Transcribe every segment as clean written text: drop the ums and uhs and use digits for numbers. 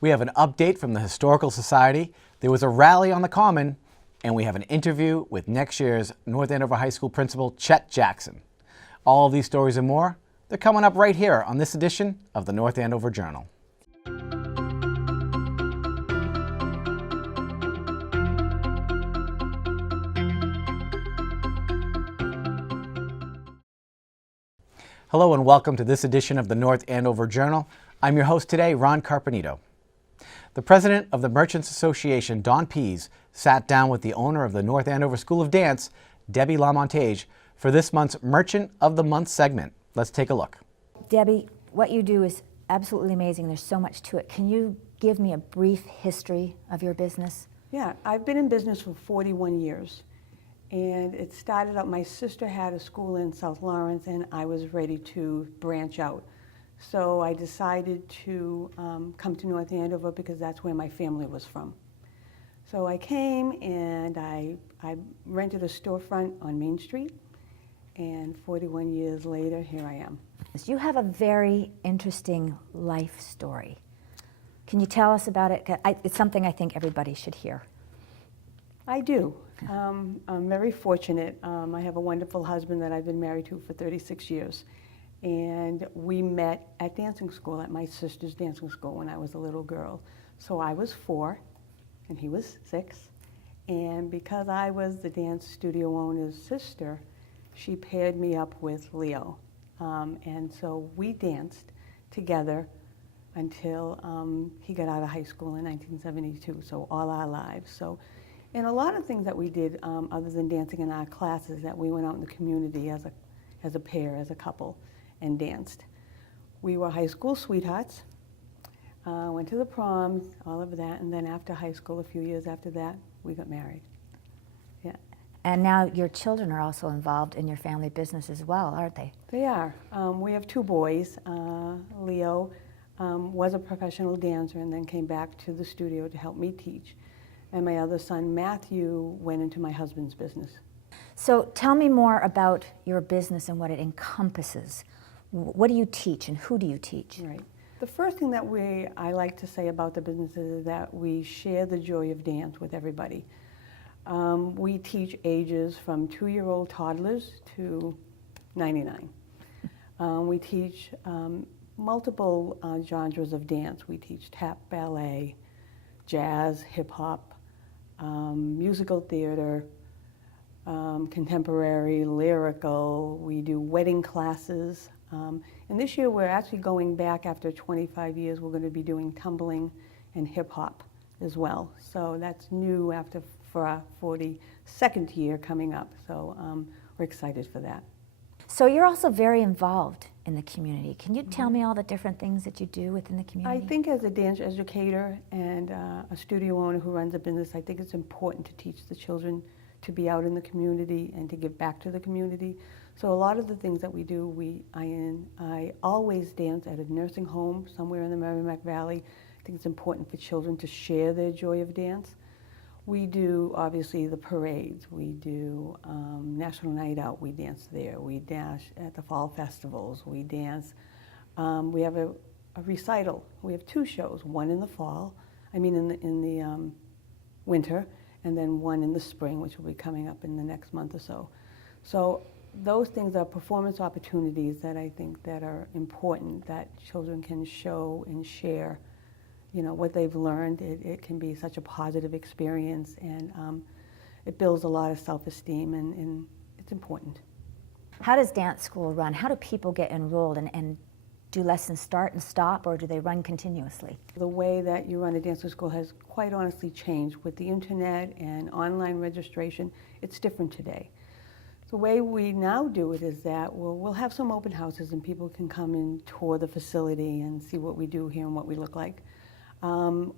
We have an update from the Historical Society. There was a rally on the Common, and we have an interview with next year's North Andover High School principal, Chet Jackson. All of these stories and more, they're coming up right here on this edition of the North Andover Journal. Hello and welcome to this edition of the North Andover Journal. I'm your host today, Ron Carpenito. The president of the Merchants Association, Don Pease, sat down with the owner of the North Andover School of Dance, Debbie LaMontage, for this month's Merchant of the Month segment. Let's take a look. Debbie, what you do is absolutely amazing. There's so much to it. Can you give me a brief history of your business? Yeah, I've been in business for 41 years. And it started out, my sister had a school in South Lawrence and I was ready to branch out. So I decided to come to North Andover because that's where my family was from. So I came and I rented a storefront on Main Street, and 41 years later, here I am. You have a very interesting life story. Can you tell us about it? It's something I think everybody should hear. I do. I'm very fortunate. I have a wonderful husband that I've been married to for 36 years. And we met at dancing school, at my sister's dancing school when I was a little girl. So I was 4 and he was 6. And because I was the dance studio owner's sister, she paired me up with Leo. And so we danced together until he got out of high school in 1972, so all our lives. And a lot of things that we did, other than dancing in our classes, that we went out in the community as a pair, as a couple, and danced. We were high school sweethearts, went to the proms, all of that, and then after high school, a few years after that, we got married. Yeah. And now your children are also involved in your family business as well, aren't they? They are. We have 2 boys. Leo was a professional dancer and then came back to the studio to help me teach. And my other son, Matthew, went into my husband's business. So tell me more about your business and what it encompasses. What do you teach and who do you teach? Right. The first thing that I like to say about the business is that we share the joy of dance with everybody. We teach ages from 2-year-old toddlers to 99. We teach multiple genres of dance. We teach tap, ballet, jazz, hip-hop, musical theater, contemporary, lyrical. We do wedding classes. And this year we're actually going back after 25 years. We're going to be doing tumbling and hip-hop as well. So that's new for our 42nd year coming up. So we're excited for that. So you're also very involved in the community. Can you tell me all the different things that you do within the community? I think as a dance educator and a studio owner who runs a business, I think it's important to teach the children to be out in the community and to give back to the community. So a lot of the things that we do, I always dance at a nursing home somewhere in the Merrimack Valley. I think it's important for children to share their joy of dance. We do, obviously, the parades. We do National Night Out. We dance there. We dance at the fall festivals. We dance. We have a recital. We have 2 shows, one in the fall, in the winter, and then one in the spring, which will be coming up in the next month or so. So those things are performance opportunities that I think that are important, that children can show and share what they've learned. It can be such a positive experience, and it builds a lot of self-esteem, and it's important. How does dance school run? How do people get enrolled, and do lessons start and stop, or do they run continuously? The way that you run a dance school has quite honestly changed. With the internet and online registration, it's different today. The way we now do it is that we'll have some open houses and people can come and tour the facility and see what we do here and what we look like.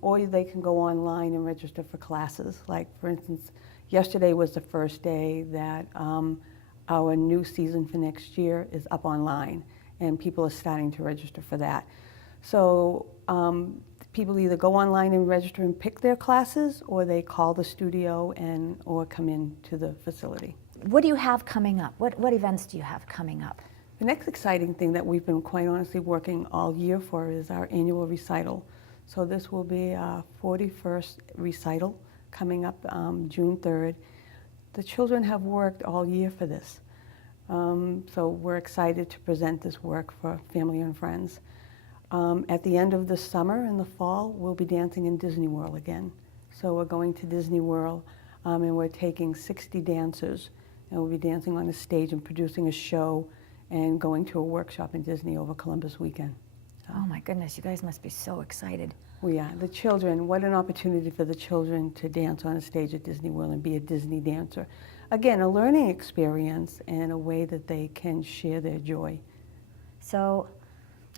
Or they can go online and register for classes. Like, for instance, yesterday was the first day that our new season for next year is up online, and people are starting to register for that. So people either go online and register and pick their classes, or they call the studio or come in to the facility. What do you have coming up? What events do you have coming up? The next exciting thing that we've been quite honestly working all year for is our annual recital. So this will be our 41st recital coming up June 3rd. The children have worked all year for this. So we're excited to present this work for family and friends. At the end of the summer and the fall, we'll be dancing in Disney World again. So we're going to Disney World, and we're taking 60 dancers, and we'll be dancing on a stage and producing a show and going to a workshop in Disney over Columbus weekend. Oh my goodness, you guys must be so excited. We are. The children, what an opportunity for the children to dance on a stage at Disney World and be a Disney dancer. Again, a learning experience and a way that they can share their joy. So,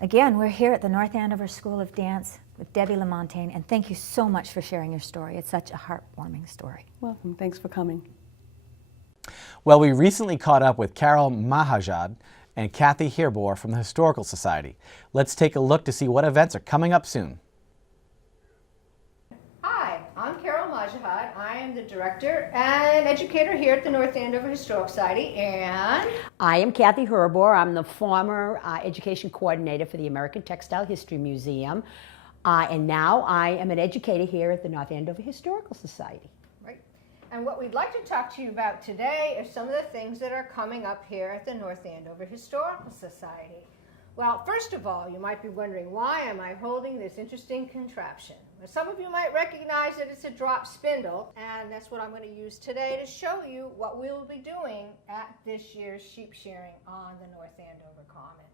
again, we're here at the North Andover School of Dance with Debbie Lamontagne, and thank you so much for sharing your story. It's such a heartwarming story. Welcome. Thanks for coming. Well, we recently caught up with Carol Mahajad and Kathy Hirbor from the Historical Society. Let's take a look to see what events are coming up soon. Hi, I'm Carol Mahajad. I am the director and educator here at the North Andover Historical Society, and I am Kathy Hirbor. I'm the former education coordinator for the American Textile History Museum, and now I am an educator here at the North Andover Historical Society. right. And what we'd like to talk to you about today are some of the things that are coming up here at the North Andover Historical Society. Well, first of all, you might be wondering, why am I holding this interesting contraption? Well, some of you might recognize that it's a drop spindle, and that's what I'm going to use today to show you what we'll be doing at this year's sheep shearing on the North Andover Common.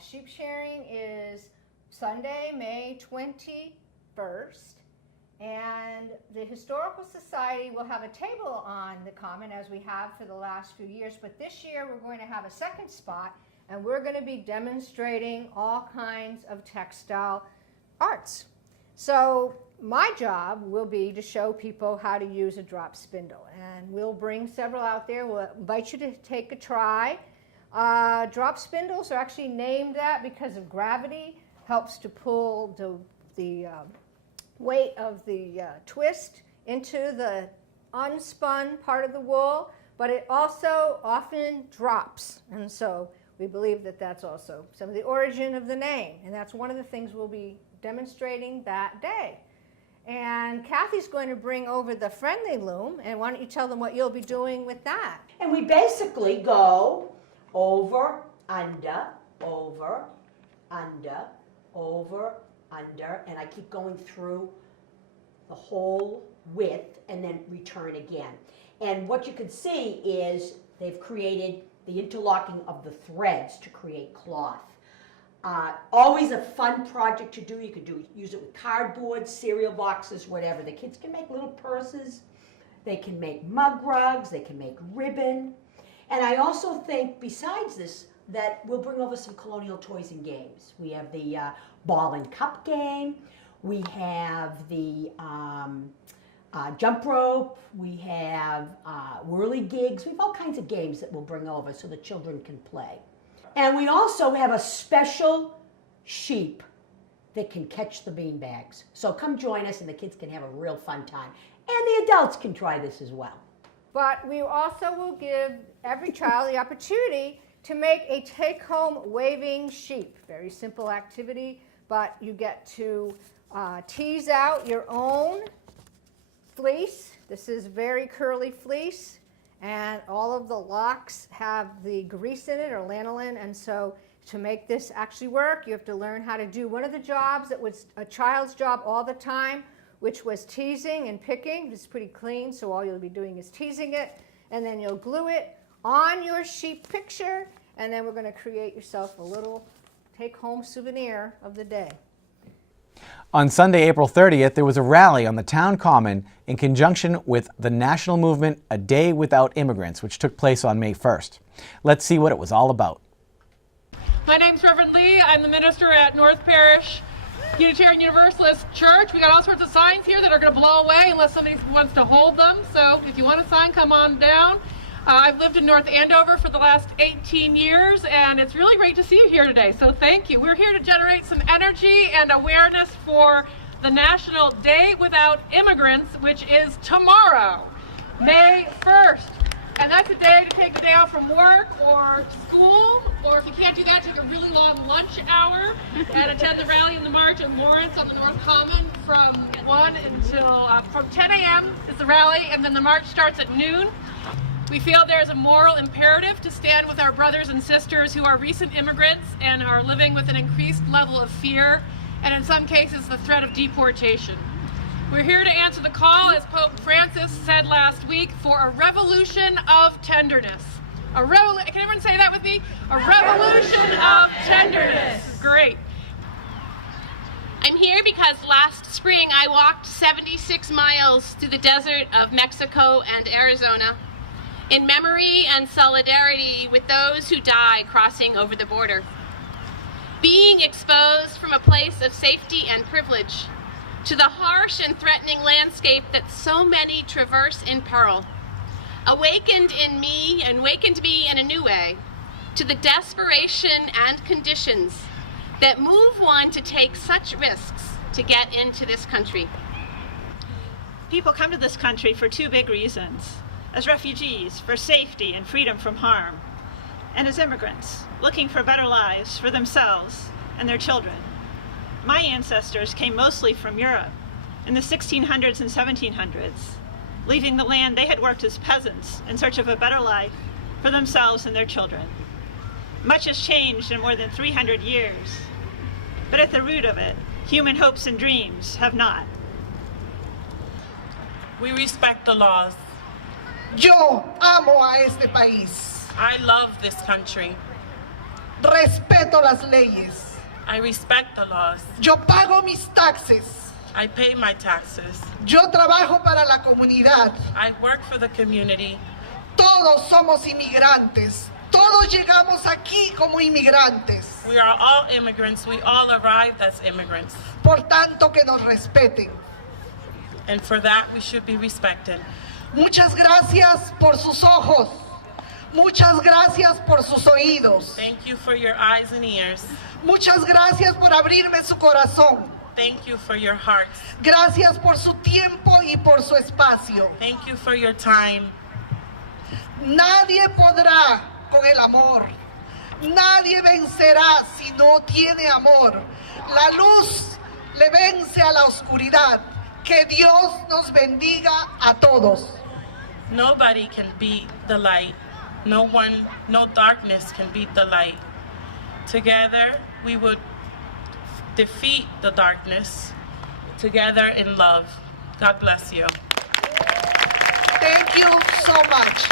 Sheep shearing is Sunday, May 21st, and the Historical Society will have a table on the Common as we have for the last few years, but this year we're going to have a second spot, and we're going to be demonstrating all kinds of textile arts. So my job will be to show people how to use a drop spindle, and we'll bring several out there. We'll invite you to take a try. Drop spindles are actually named that because of gravity, helps to pull the weight of the twist into the unspun part of the wool, but it also often drops, and so we believe that that's also some of the origin of the name, and that's one of the things we'll be demonstrating that day. And Kathy's going to bring over the friendly loom, and why don't you tell them what you'll be doing with that? And we basically go over, under, over, under, over, under, and I keep going through the whole width and then return again. And what you can see is they've created the interlocking of the threads to create cloth. Always a fun project to do. You could use it with cardboard, cereal boxes, whatever. The kids can make little purses. They can make mug rugs. They can make ribbon. And I also think, besides this, that we'll bring over some colonial toys and games. We have the ball and cup game. We have the jump rope. We have whirligigs. We have all kinds of games that we'll bring over so the children can play. And we also have a special sheep that can catch the beanbags. So come join us and the kids can have a real fun time. And the adults can try this as well. But we also will give every child the opportunity to make a take-home waving sheep. Very simple activity, but you get to tease out your own fleece. This is very curly fleece, and all of the locks have the grease in it, or lanolin, and so to make this actually work, you have to learn how to do one of the jobs that was a child's job all the time, which was teasing and picking. It's pretty clean, so all you'll be doing is teasing it, and then you'll glue it on your sheep picture, and then we're going to create yourself a little take-home souvenir of the day. On Sunday, April 30th, there was a rally on the town common in conjunction with the national movement A Day Without Immigrants, which took place on May 1st. Let's see what it was all about. My name's Reverend Lee. I'm the minister at North Parish Unitarian Universalist Church. We got all sorts of signs here that are going to blow away unless somebody wants to hold them. So if you want a sign, come on down. I've lived in North Andover for the last 18 years, and it's really great to see you here today, so thank you. We're here to generate some energy and awareness for the National Day Without Immigrants, which is tomorrow, May 1st. And that's a day to take the day off from work or school, or if you can't do that, take a really long lunch hour and attend the rally and the march in Lawrence on the North Common from 10 a.m. is the rally, and then the march starts at noon. We feel there is a moral imperative to stand with our brothers and sisters who are recent immigrants and are living with an increased level of fear, and in some cases the threat of deportation. We're here to answer the call, as Pope Francis said last week, for a revolution of tenderness. Can everyone say that with me? A revolution of tenderness. Great. I'm here because last spring I walked 76 miles through the desert of Mexico and Arizona in memory and solidarity with those who die crossing over the border. Being exposed from a place of safety and privilege to the harsh and threatening landscape that so many traverse in peril, awakened me in a new way to the desperation and conditions that move one to take such risks to get into this country. People come to this country for two big reasons: as refugees, for safety and freedom from harm, and as immigrants, looking for better lives for themselves and their children. My ancestors came mostly from Europe in the 1600s and 1700s, leaving the land they had worked as peasants in search of a better life for themselves and their children. Much has changed in more than 300 years, but at the root of it, human hopes and dreams have not. We respect the laws. Yo amo a este país. I love this country. Respeto las leyes. I respect the laws. Yo pago mis taxes. I pay my taxes. Yo trabajo para la comunidad. I work for the community. Todos somos inmigrantes. Todos llegamos aquí como inmigrantes. We are all immigrants. We all arrived as immigrants. Por tanto, que nos respeten. And for that, we should be respected. Muchas gracias por sus ojos. Muchas gracias por sus oídos. Thank you for your eyes and ears. Muchas gracias por abrirme su corazón. Thank you for your hearts. Gracias por su tiempo y por su espacio. Thank you for your time. Nadie podrá con el amor. Nadie vencerá si no tiene amor. La luz le vence a la oscuridad. Que Dios nos bendiga a todos. Nobody can beat the light. No darkness can beat the light. Together, we would defeat the darkness. Together in love. God bless you. Thank you so much.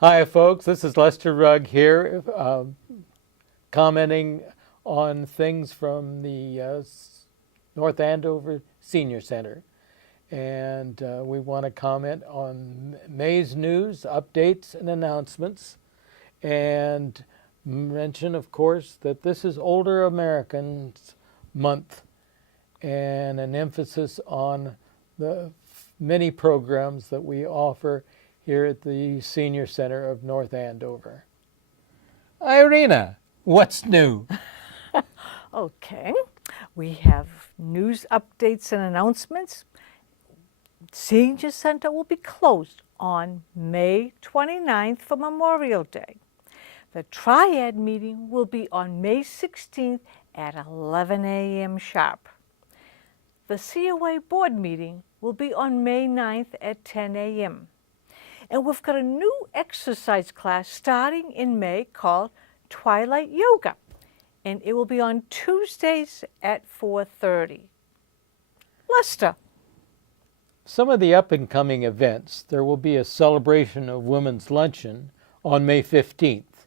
Hi folks, this is Lester Rugg here, commenting on things from the North Andover Senior Center. And we want to comment on May's news, updates, and announcements. And mention, of course, that this is Older Americans Month and an emphasis on the many programs that we offer here at the Senior Center of North Andover. Irina, what's new? Okay, we have news updates and announcements. Senior Center will be closed on May 29th for Memorial Day. The Triad meeting will be on May 16th at 11 a.m. sharp. The COA board meeting will be on May 9th at 10 a.m. And we've got a new exercise class starting in May called Twilight Yoga. And it will be on Tuesdays at 4:30. Lester. Some of the up-and-coming events. There will be a celebration of Women's Luncheon on May 15th.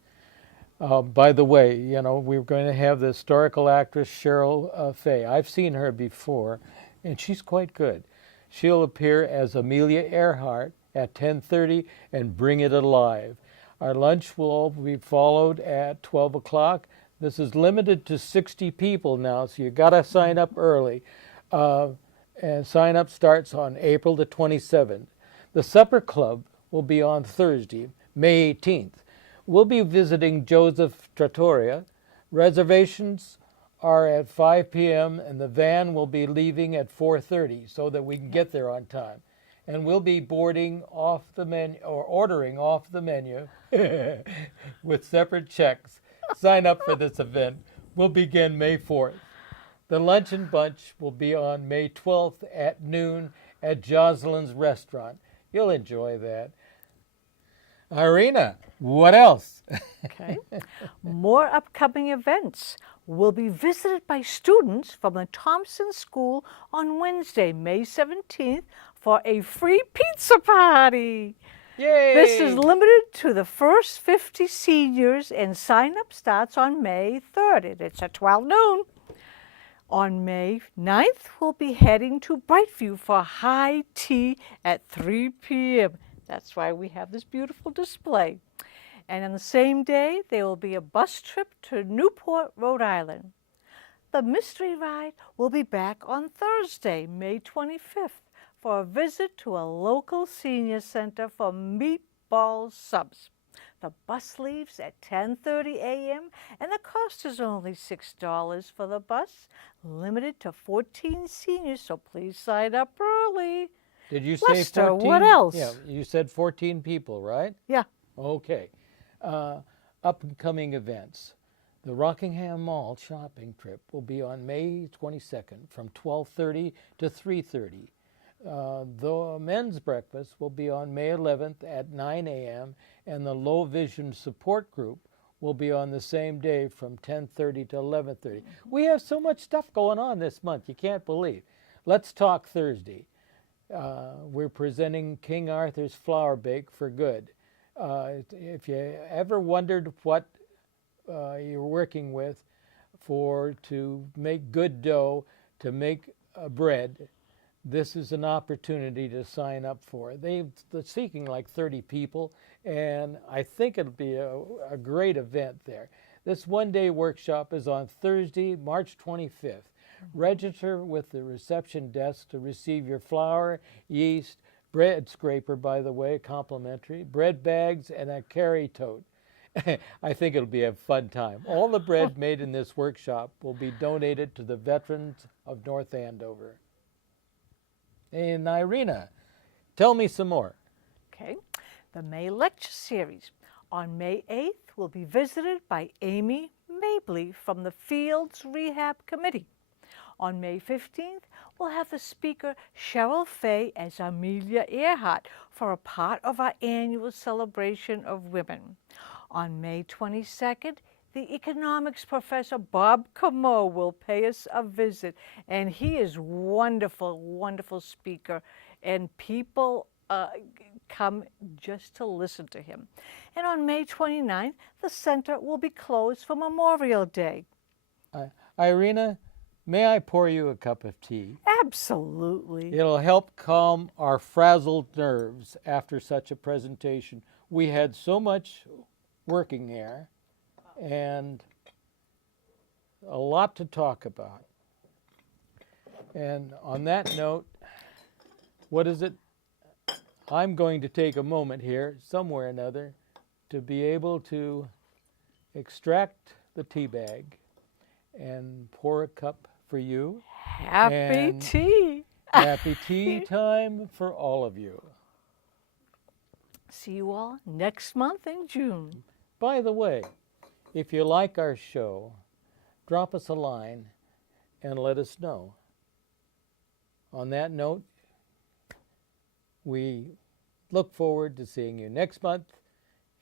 By the way, you know, we're going to have the historical actress Cheryl Fay. I've seen her before, and she's quite good. She'll appear as Amelia Earhart at 10:30 and bring it alive. Our lunch will be followed at 12 o'clock. This is limited to 60 people now, so you got to sign up early. And sign up starts on April the 27th. The Supper Club will be on Thursday, May 18th. We'll be visiting Joseph Trattoria. Reservations are at 5 p.m. and the van will be leaving at 4:30 so that we can get there on time. And we'll be boarding off the menu or ordering off the menu with separate checks. Sign up for this event. We'll begin May 4th. The Luncheon Bunch will be on May 12th at noon at Jocelyn's Restaurant. You'll enjoy that. Irina, what else? Okay. More upcoming events will be visited by students from the Thompson School on Wednesday, May 17th for a free pizza party. Yay! This is limited to the first 50 seniors and sign-up starts on May 3rd. It's at 12 noon. On May 9th, we'll be heading to Brightview for high tea at 3 p.m. That's why we have this beautiful display. And on the same day, there will be a bus trip to Newport, Rhode Island. The mystery ride will be back on Thursday, May 25th, for a visit to a local senior center for meatball subs. The bus leaves at 10:30 a.m. and the cost is only $6 for the bus, limited to 14 seniors, so please sign up early. Did you say Lester, 14? what else? Yeah, you said 14 people, right? Yeah. Okay. Up-and-coming events. The Rockingham Mall shopping trip will be on May 22nd from 12:30 to 3:30. The men's breakfast will be on May 11th at 9 a.m. and the Low Vision Support Group will be on the same day from 10:30 to 11:30. We have so much stuff going on this month, you can't believe. Let's Talk Thursday. We're presenting King Arthur's Flour Bake for Good. If you ever wondered what you're working with to make good dough, to make bread, this is an opportunity to sign up for. They're seeking like 30 people, and I think it'll be a great event there. This one-day workshop is on Thursday, March 25th. Register with the reception desk to receive your flour, yeast, bread scraper, by the way, complimentary, bread bags, and a carry tote. I think it'll be a fun time. All the bread made in this workshop will be donated to the veterans of North Andover. And Irina, tell me some more. Okay. The May Lecture Series on May 8th will be visited by Amy Mabley from the Fields Rehab Committee. On May 15th, we'll have the speaker Cheryl Fay as Amelia Earhart for a part of our annual celebration of women. On May 22nd, the economics professor Bob Camo will pay us a visit, and he is wonderful, wonderful speaker, and people come just to listen to him. And on May 29th, the center will be closed for Memorial Day. Irina, may I pour you a cup of tea? Absolutely. It'll help calm our frazzled nerves after such a presentation. We had so much working there and a lot to talk about. And on that note, what is it? I'm going to take a moment here, somewhere or another, to be able to extract the tea bag and pour a cup for you. Happy tea. Happy tea time for all of you. See you all next month in June. By the way, if you like our show, drop us a line and let us know. On that note, we look forward to seeing you next month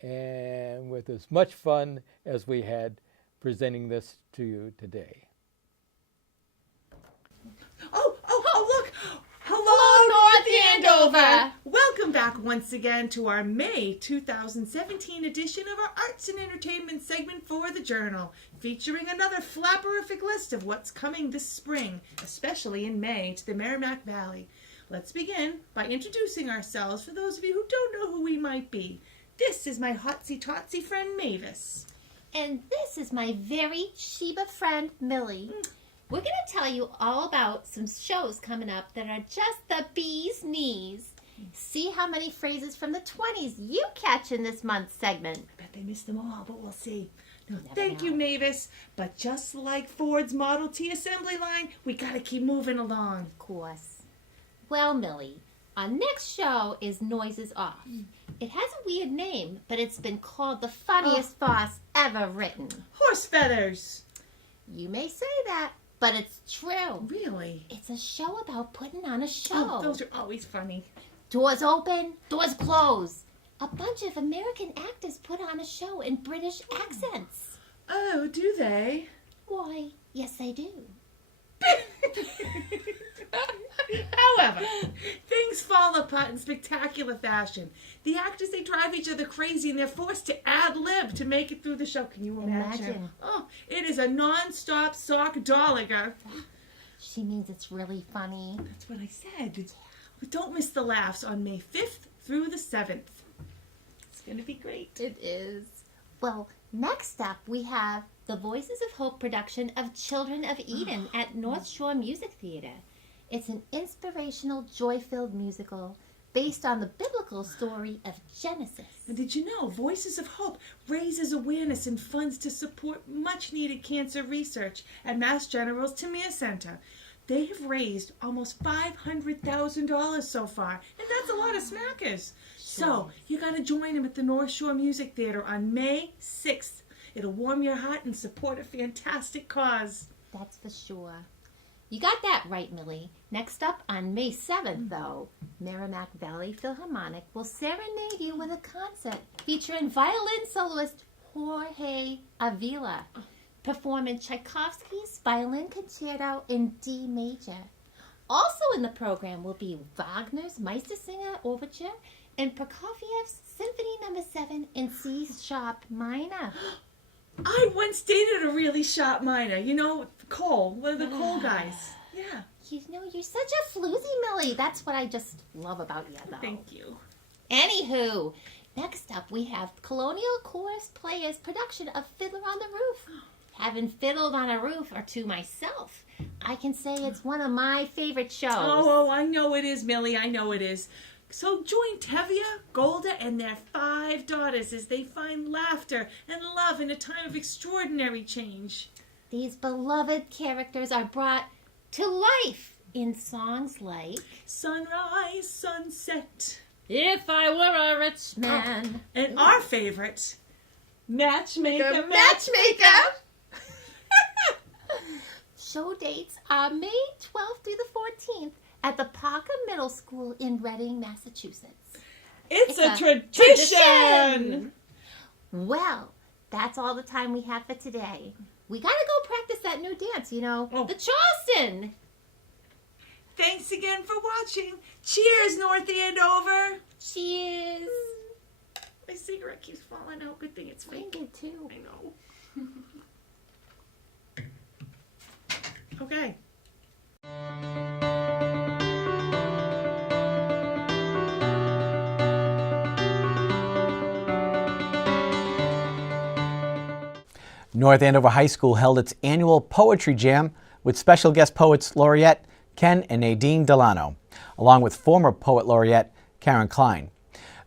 and with as much fun as we had presenting this to you today. Oh, look! Hello, North Andover! Welcome back once again to our May 2017 edition of our Arts and Entertainment segment for the Journal, featuring another flapperific list of what's coming this spring, especially in May, to the Merrimack Valley. Let's begin by introducing ourselves for those of you who don't know who we might be. This is my hotsy-totsy friend Mavis. And this is my very Sheba friend Millie. We're going to tell you all about some shows coming up that are just the bee's knees. See how many phrases from the 20s you catch in this month's segment. I bet they missed them all, but we'll see. No, thank you, Mavis. But just like Ford's Model T assembly line, we gotta keep moving along. Of course. Well, Millie, our next show is Noises Off. It has a weird name, but it's been called the funniest farce ever written. Horse feathers. You may say that, but it's true. Really? It's a show about putting on a show. Oh, those are always funny. Doors open, doors close. A bunch of American actors put on a show in British accents. Oh, do they? Why, yes, they do. However, things fall apart in spectacular fashion. The actors, they drive each other crazy and they're forced to ad-lib to make it through the show. Can you imagine? Oh, it is a non-stop sock dolliger. She means it's really funny. That's what I said. But don't miss the laughs on May 5th through the 7th. It's going to be great. It is. Well, next up we have the Voices of Hope production of Children of Eden at North Shore Music Theater. It's an inspirational, joy-filled musical based on the biblical story of Genesis. And did you know Voices of Hope raises awareness and funds to support much-needed cancer research at Mass General's Tamir Center? They have raised almost $500,000 so far, and that's a lot of smackers. So you got to join them at the North Shore Music Theater on May 6th. It'll warm your heart and support a fantastic cause. That's for sure. You got that right, Millie. Next up on May 7th, though, Merrimack Valley Philharmonic will serenade you with a concert featuring violin soloist Jorge Avila, performing Tchaikovsky's Violin Concerto in D major. Also in the program will be Wagner's Meistersinger Overture and Prokofiev's Symphony No. 7 in C sharp minor. I once dated a really sharp minor. You know, Cole, one of the Cole guys. Yeah. You know, you're such a floozy, Millie. That's what I just love about you, though. Thank you. Anywho, next up we have Colonial Chorus Players' production of Fiddler on the Roof. Having fiddled on a roof or two myself, I can say it's one of my favorite shows. Oh, I know it is, Millie. I know it is. So join Tevye, Golda, and their 5 daughters as they find laughter and love in a time of extraordinary change. These beloved characters are brought to life in songs like Sunrise, Sunset, If I Were a Rich Man, and our favorite, Matchmaker, Matchmaker. Show dates are May 12th through the 14th at the Parker Middle School in Reading, Massachusetts. It's a tradition! Well, that's all the time we have for today. We gotta go practice that new dance, you know, the Charleston. Thanks again for watching. Cheers, North Andover. Cheers. My cigarette keeps falling out. Good thing it's fake. Mine did too. I know. Okay. North Andover High School held its annual Poetry Jam with special guest poets laureate Ken and Nadine Delano, along with former poet laureate Karen Klein.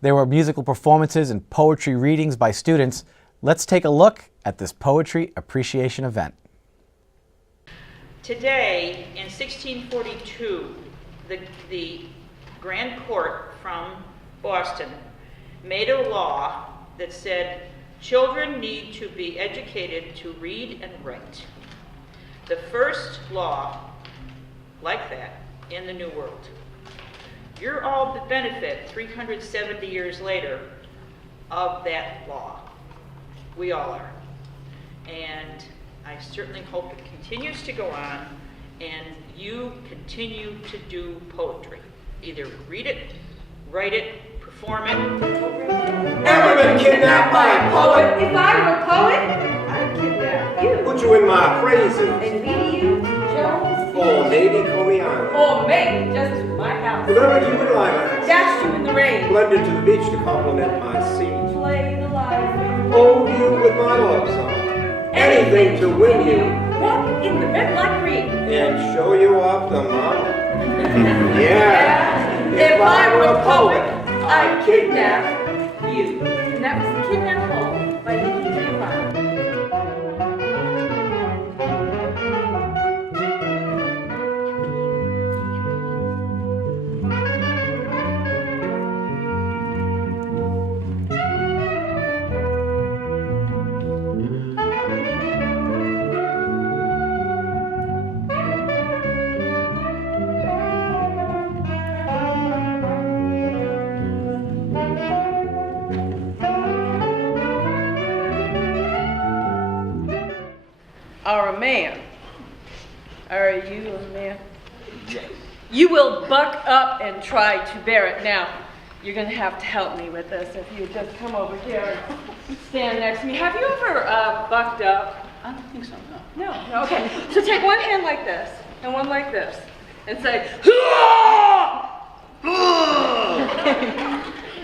There were musical performances and poetry readings by students. Let's take a look at this poetry appreciation event. Today, in 1642, the Grand Court from Boston made a law that said children need to be educated to read and write. The first law like that in the New World. You're all the benefit 370 years later of that law. We all are. And I certainly hope it continues to go on and you continue to do poetry. Either read it, write it, perform it. Ever been kidnapped by a poet? If I were a poet, I'd kidnap you. Put you in my praises. And be you, Jones. Or maybe Coney Or maybe just to my house. Delivered you with lilacs. Dash you in the rain. Blended to the beach to compliment my sea. Play the life. Hold you with my love song. Anything to win you. Walk in the red light green. And show you off the mama. Yeah. If If I were a poet, I'd kidnap you. And that was the Kidnap Poem by Nikki Giovanni. Are a man. Are you a man? Yes. You will buck up and try to bear it. Now, you're going to have to help me with this. If you just come over here and stand next to me. Have you ever bucked up? I don't think so, no. No, okay. So take one hand like this and one like this and say,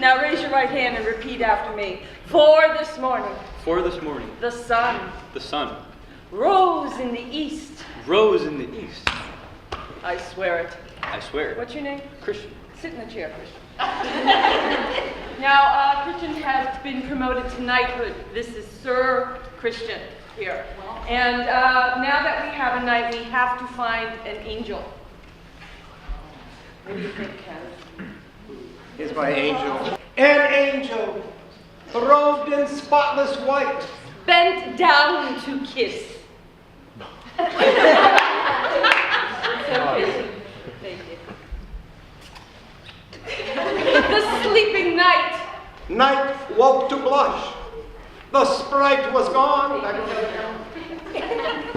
now raise your right hand and repeat after me. For this morning. For this morning. The sun. The sun. Rose in the east. Rose in the east. I swear it. I swear it. What's your name? Christian. Sit in the chair, Christian. Now, Christian has been promoted to knighthood. This is Sir Christian here. And now that we have a knight, we have to find an angel. What do you think, Ken? Here's my angel. An angel, robed in spotless white. Bent down to kiss. So thank you. The sleeping knight. Night woke to blush. The sprite was gone.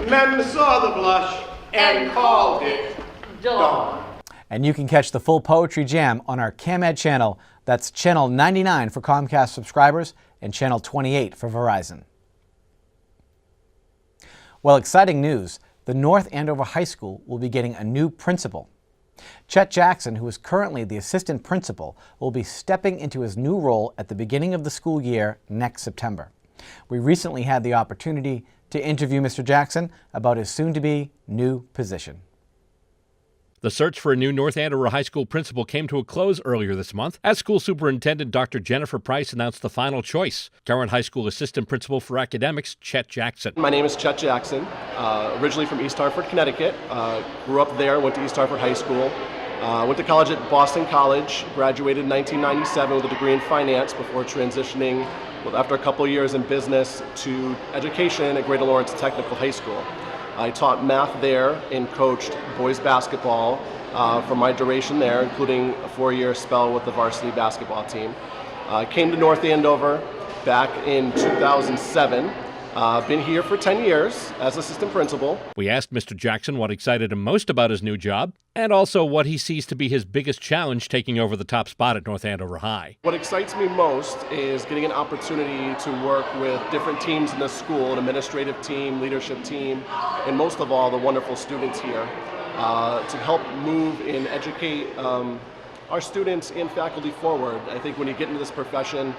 Men saw the blush and called it dawn. And you can catch the full Poetry Jam on our CAMED channel. That's channel 99 for Comcast subscribers and channel 28 for Verizon. Well, exciting news. The North Andover High School will be getting a new principal. Chet Jackson, who is currently the assistant principal, will be stepping into his new role at the beginning of the school year next September. We recently had the opportunity to interview Mr. Jackson about his soon-to-be new position. The search for a new North Andover High School principal came to a close earlier this month as School Superintendent Dr. Jennifer Price announced the final choice, current high school assistant principal for academics, Chet Jackson. My name is Chet Jackson, originally from East Hartford, Connecticut. Grew up there, went to East Hartford High School. Went to college at Boston College, graduated in 1997 with a degree in finance before transitioning, after a couple of years in business, to education at Greater Lawrence Technical High School. I taught math there and coached boys basketball for my duration there, including a 4-year spell with the varsity basketball team. Came to North Andover back in 2007. Been here for 10 years as assistant principal. We asked Mr. Jackson what excited him most about his new job and also what he sees to be his biggest challenge taking over the top spot at North Andover High. What excites me most is getting an opportunity to work with different teams in the school, an administrative team, leadership team, and most of all, the wonderful students here, to help move and educate our students and faculty forward. I think when you get into this profession,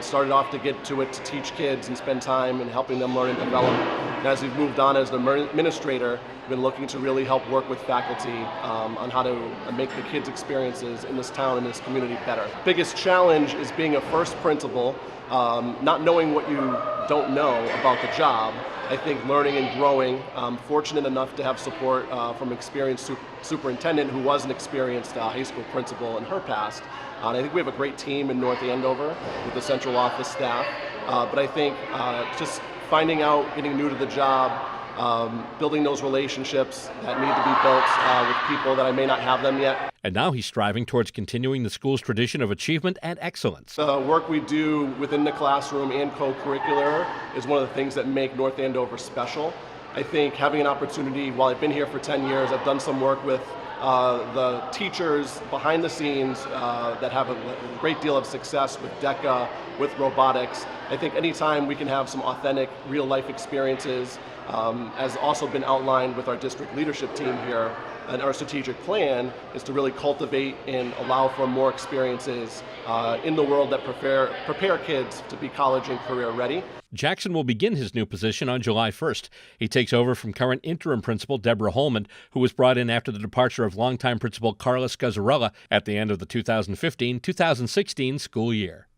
started off to get to it to teach kids and spend time and helping them learn and develop. And as we've moved on as an administrator, we've been looking to really help work with faculty on how to make the kids' experiences in this town and this community better. Biggest challenge is being a first principal, not knowing what you don't know about the job. I think learning and growing. Fortunate enough to have support from an experienced superintendent who was an experienced high school principal in her past. And I think we have a great team in North Andover with the central office staff. But I think just finding out, getting new to the job, building those relationships that need to be built with people that I may not have them yet. And now he's striving towards continuing the school's tradition of achievement and excellence. The work we do within the classroom and co-curricular is one of the things that make North Andover special. I think having an opportunity, while I've been here for 10 years, I've done some work with the teachers behind the scenes that have a great deal of success with DECA, with robotics. I think anytime we can have some authentic, real-life experiences, as also been outlined with our district leadership team here, and our strategic plan is to really cultivate and allow for more experiences in the world that prepare kids to be college and career ready. Jackson will begin his new position on July 1st. He takes over from current interim principal Deborah Holman, who was brought in after the departure of longtime principal Carla Scazzarella at the end of the 2015-2016 school year.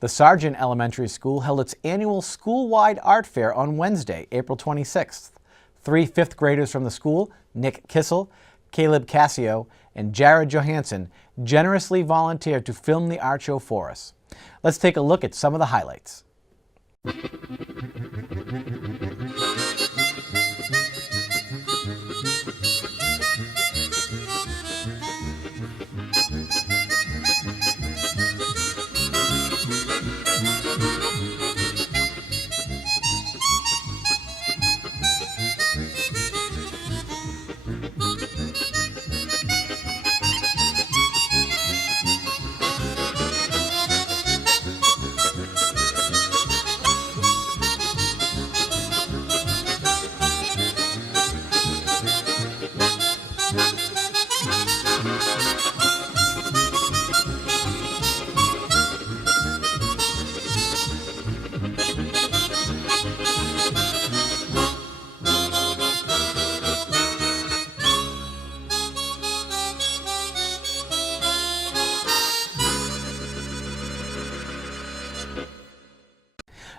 The Sargent Elementary School held its annual school-wide art fair on Wednesday, April 26th. 3 fifth graders from the school, Nick Kissel, Caleb Cassio, and Jared Johansson, generously volunteered to film the art show for us. Let's take a look at some of the highlights.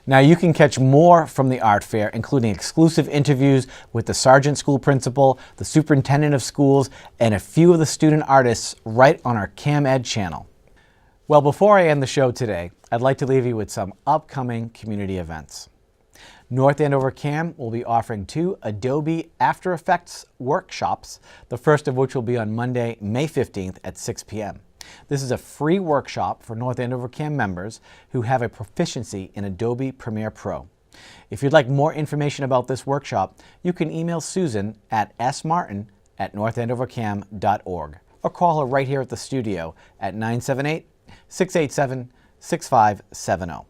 Now you can catch more from the art fair, including exclusive interviews with the Sargent School principal, the superintendent of schools, and a few of the student artists right on our CAM Ed channel. Well, before I end the show today, I'd like to leave you with some upcoming community events. North Andover CAM will be offering 2 Adobe After Effects workshops, the first of which will be on Monday, May 15th at 6 p.m. This is a free workshop for North Andover CAM members who have a proficiency in Adobe Premiere Pro. If you'd like more information about this workshop, you can email Susan at smartin@northandovercam.org or call her right here at the studio at 978-687-6570.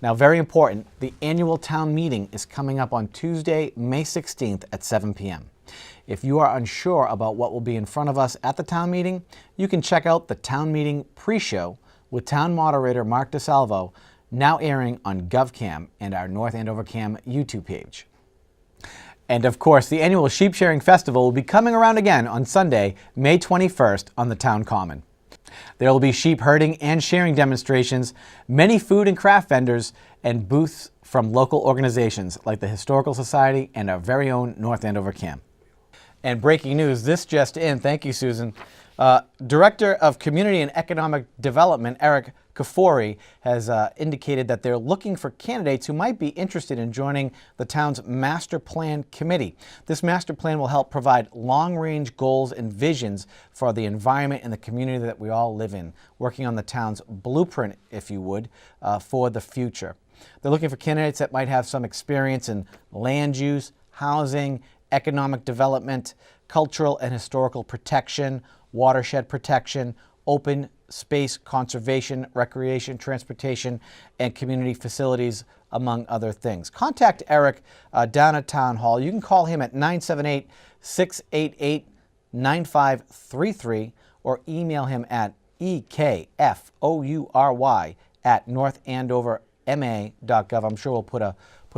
Now, very important, the annual town meeting is coming up on Tuesday, May 16th at 7 p.m. If you are unsure about what will be in front of us at the town meeting, you can check out the town meeting pre-show with town moderator Mark DeSalvo, now airing on GovCam and our North Andover CAM YouTube page. And of course, the annual Sheep Shearing Festival will be coming around again on Sunday, May 21st on the town common. There will be sheep herding and shearing demonstrations, many food and craft vendors, and booths from local organizations like the Historical Society and our very own North Andover CAM. And breaking news, this just in, thank you, Susan. Director of Community and Economic Development, Eric Kafori, has indicated that they're looking for candidates who might be interested in joining the town's Master Plan Committee. This master plan will help provide long-range goals and visions for the environment and the community that we all live in, working on the town's blueprint, if you would, for the future. They're looking for candidates that might have some experience in land use, housing, economic development, cultural and historical protection, watershed protection, open space conservation, recreation, transportation, and community facilities, among other things. Contact Eric down at Town Hall. You can call him at 978-688-9533 or email him at ekfoury@northandoverma.gov. I'm sure we'll put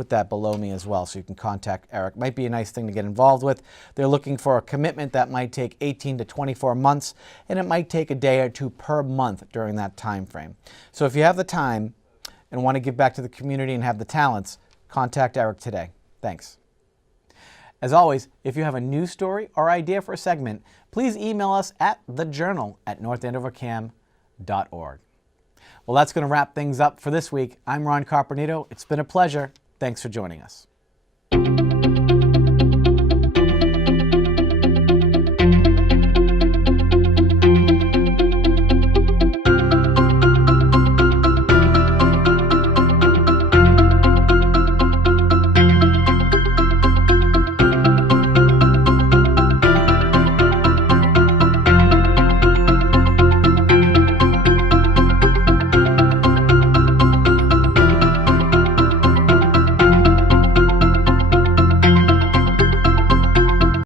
that below me as well, so you can contact Eric. Might be a nice thing to get involved with. They're looking for a commitment that might take 18 to 24 months, and it might take a day or two per month during that time frame. So if you have the time and want to give back to the community and have the talents, contact Eric today. Thanks. As always, if you have a news story or idea for a segment, please email us at thejournal@northandovercam.org. Well, that's going to wrap things up for this week. I'm Ron Carpenito. It's been a pleasure. Thanks for joining us.